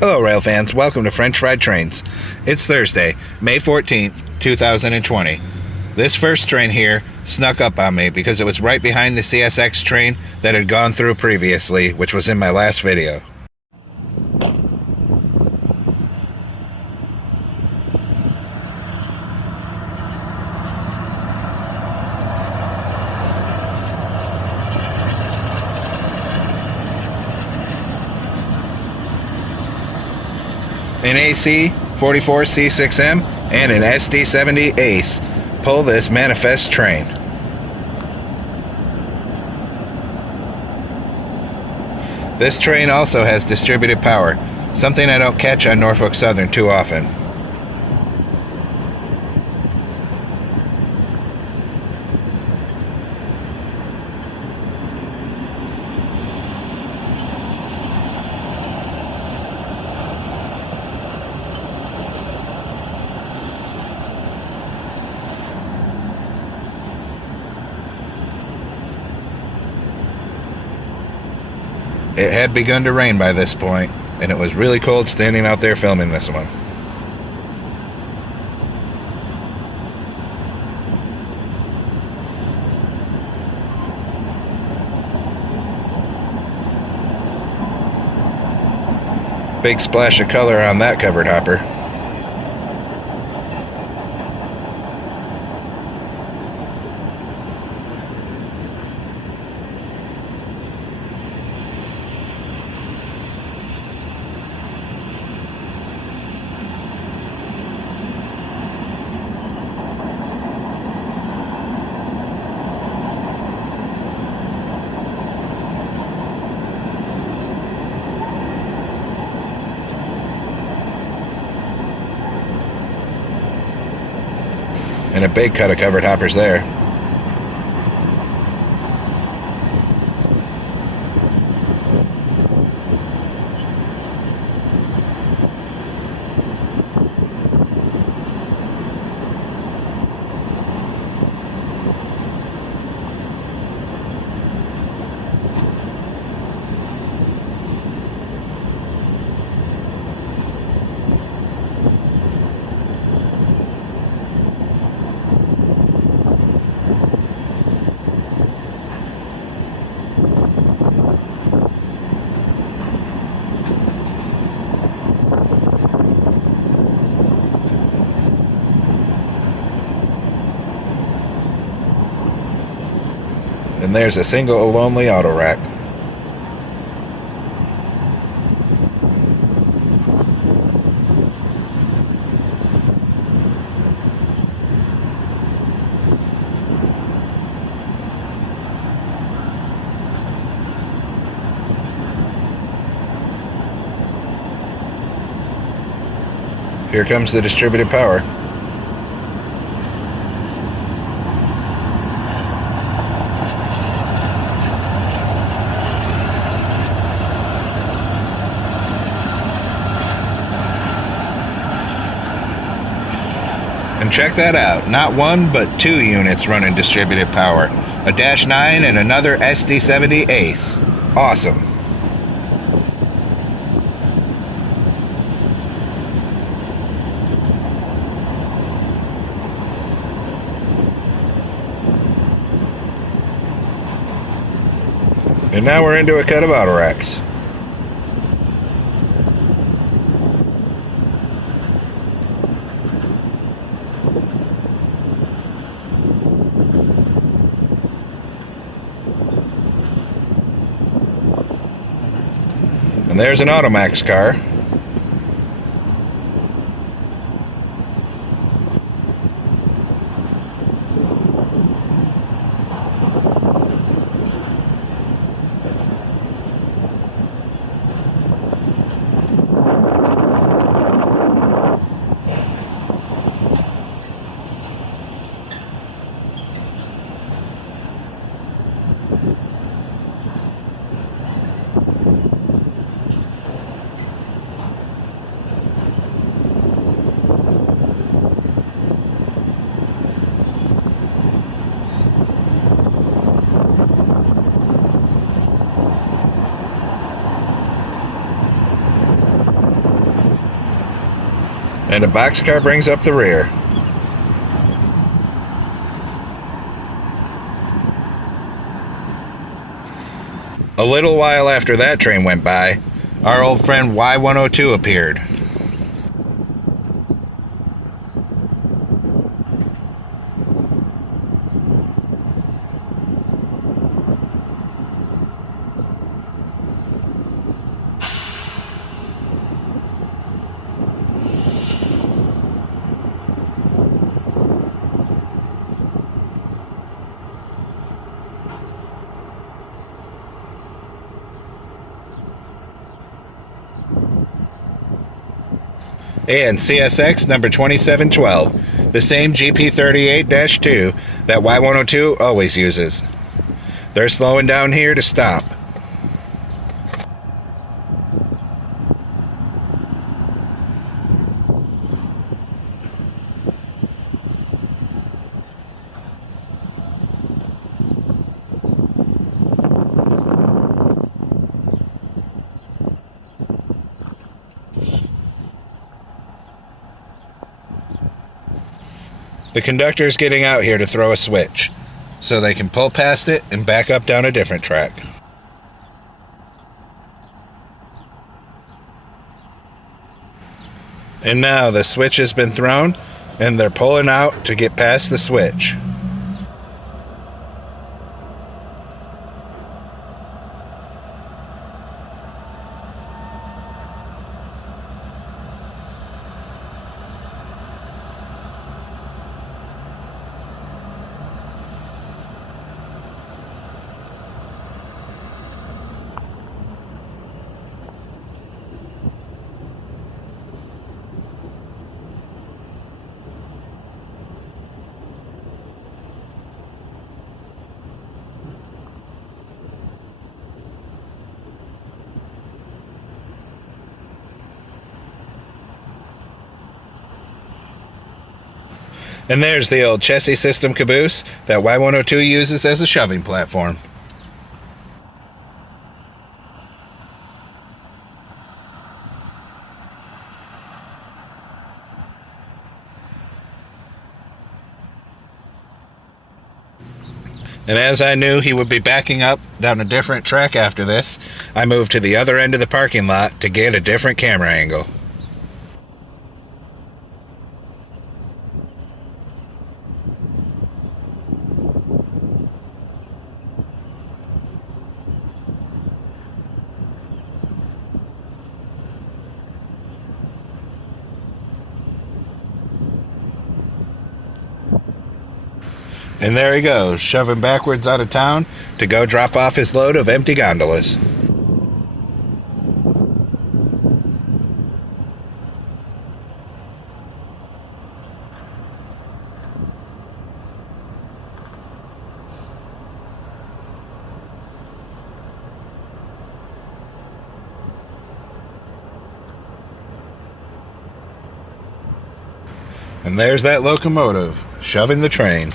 Hello rail fans, welcome to French Fried Trains. It's Thursday, May 14th, 2020. This first train here snuck up on me because it was right behind the CSX train that had gone through previously, which was in my last video. An AC 44 C6M and an SD70 Ace pull this manifest train. This train also has distributed power, something I don't catch on Norfolk Southern too often. It had begun to rain by this point, and it was really cold standing out there filming this one. Big splash of color on that covered hopper. And a big cut of covered hoppers there. And there's a single lonely auto rack. Here comes the distributed power. And check that out, not one but two units running distributed power. A Dash 9 and another SD70 Ace. Awesome. And now we're into a cut of auto racks. And there's an Automax car. and a boxcar brings up the rear. A little while after that train went by, our old friend Y102 appeared. And CSX number 2712, the same GP38-2 that Y102 always uses. They're slowing down here to stop. The conductor's getting out here to throw a switch, so they can pull past it and back up down a different track. And now the switch has been thrown, and they're pulling out to get past the switch. And there's the old Chessie System caboose that Y102 uses as a shoving platform. And as I knew he would be backing up down a different track after this, I moved to the other end of the parking lot to get a different camera angle. And there he goes, shoving backwards out of town to go drop off his load of empty gondolas. And there's that locomotive, shoving the train.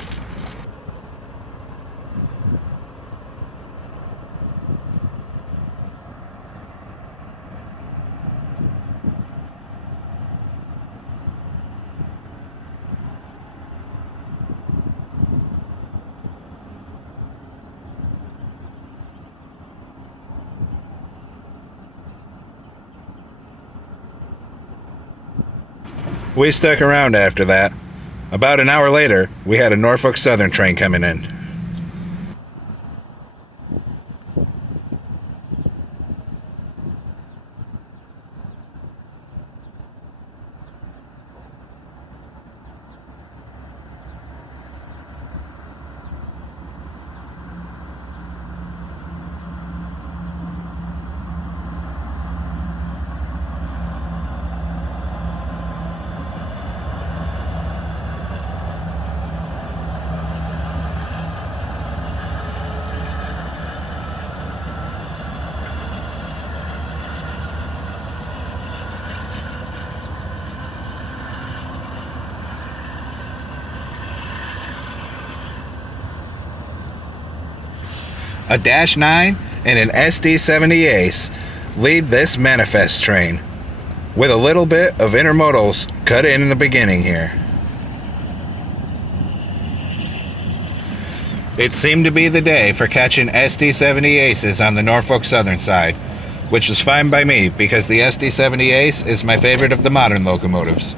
We stuck around after that. About an hour later, we had a Norfolk Southern train coming in. A -9 and an SD-70 Ace lead this manifest train. with a little bit of intermodals cut in the beginning here. It seemed to be the day for catching SD70 Aces on the Norfolk Southern side, which is fine by me because the SD70 Ace is my favorite of the modern locomotives.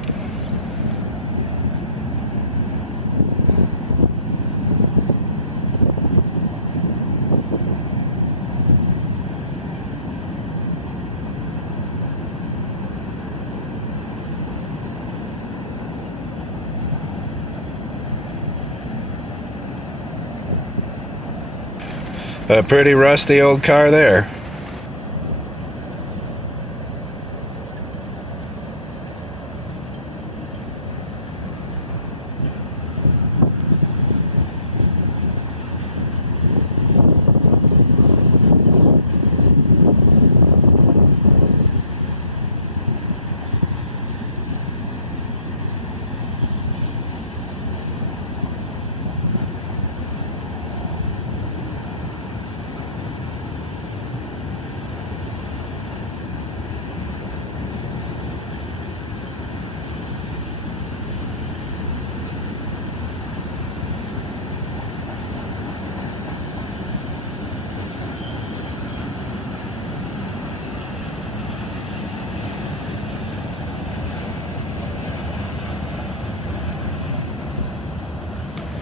A pretty rusty old car there.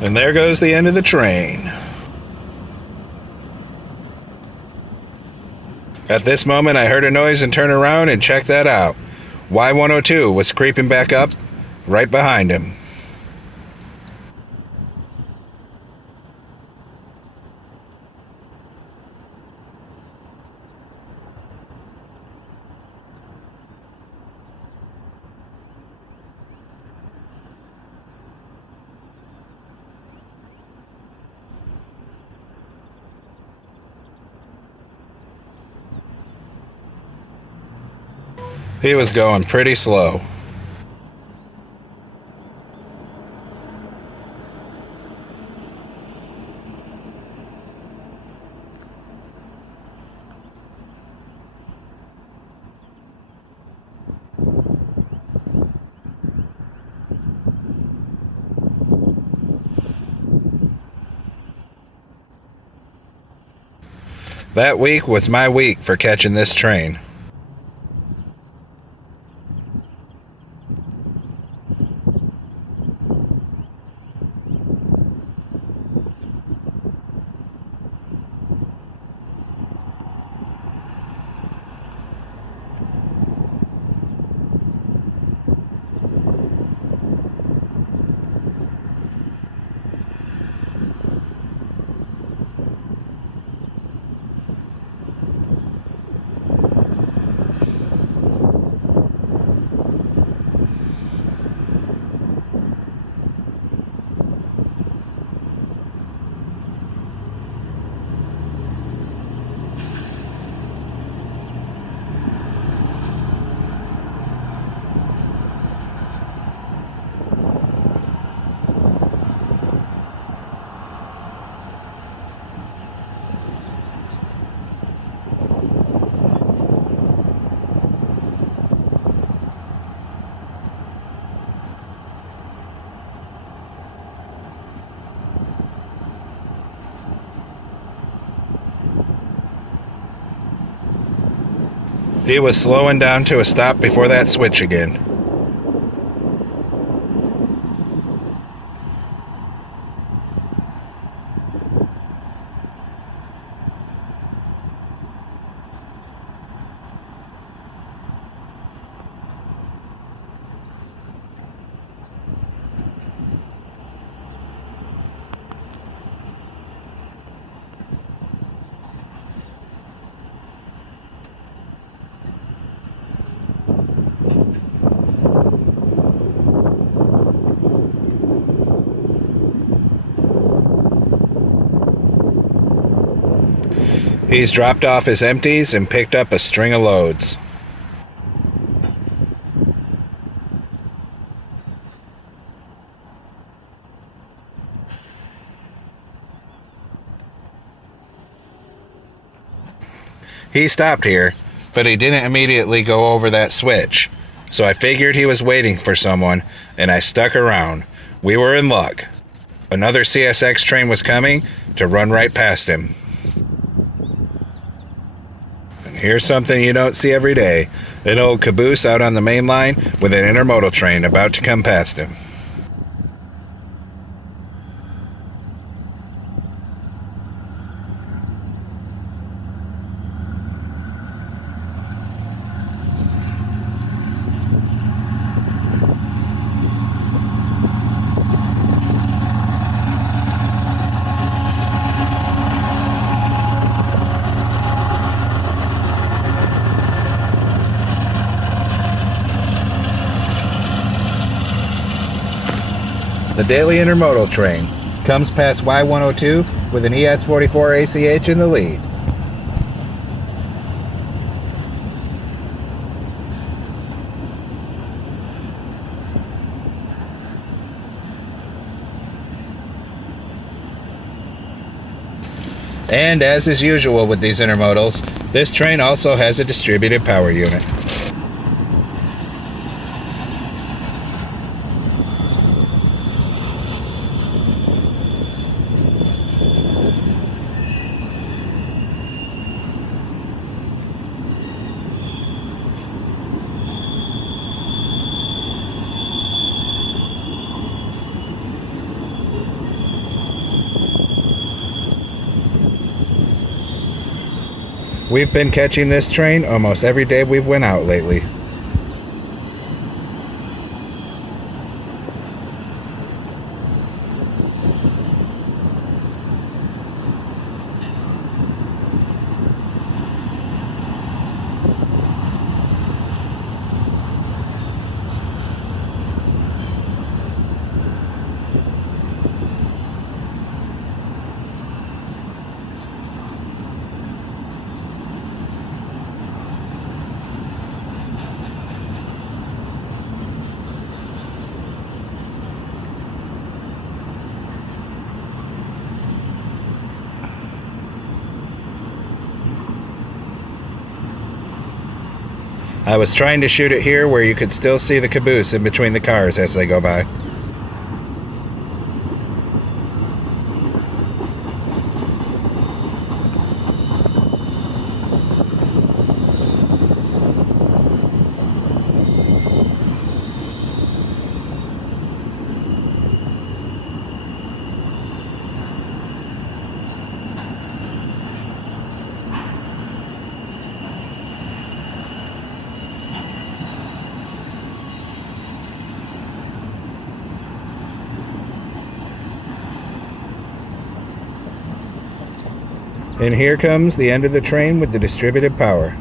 And there goes the end of the train. At this moment, I heard a noise and turned around and checked that out. Y102 was creeping back up right behind him. He was going pretty slow. That week was my week for catching this train. He was slowing down to a stop before that switch again. He's dropped off his empties and picked up a string of loads. He stopped here, but he didn't immediately go over that switch. so I figured he was waiting for someone, and I stuck around. We were in luck. Another CSX train was coming to run right past him. And here's something you don't see every day. An old caboose out on the main line with an intermodal train about to come past him. The daily intermodal train comes past Y102 with an ES44 ACH in the lead. And as is usual with these intermodals, this train also has a distributed power unit. We've been catching this train almost every day we've went out lately. I was trying to shoot it here where you could still see the caboose in between the cars as they go by. And here comes the end of the train with the distributed power.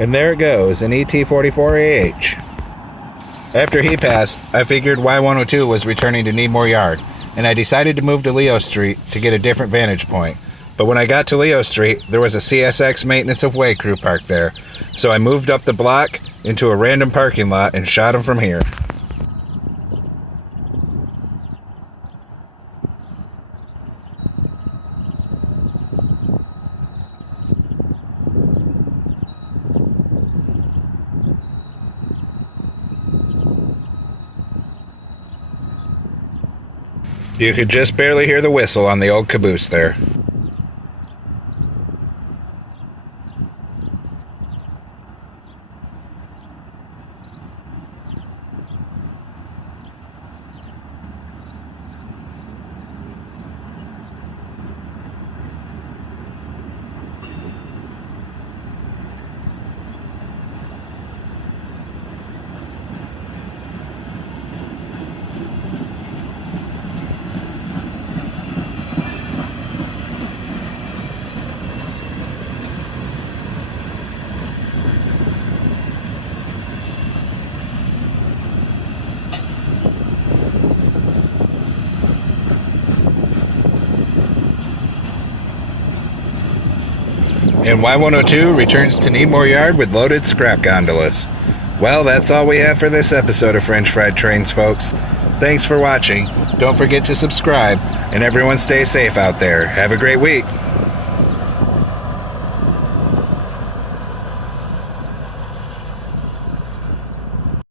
And there it goes, an ET44AH. After he passed, I figured Y102 was returning to Needmore Yard, and I decided to move to Leo Street to get a different vantage point. But when I got to Leo Street, there was a CSX maintenance of way crew parked there, so I moved up the block into a random parking lot and shot him from here. You could just barely hear the whistle on the old caboose there. And Y102 returns to Needmore Yard with loaded scrap gondolas. Well, that's all we have for this episode of French Fried Trains, folks. Thanks for watching. Don't forget to subscribe, and everyone stay safe out there. Have a great week.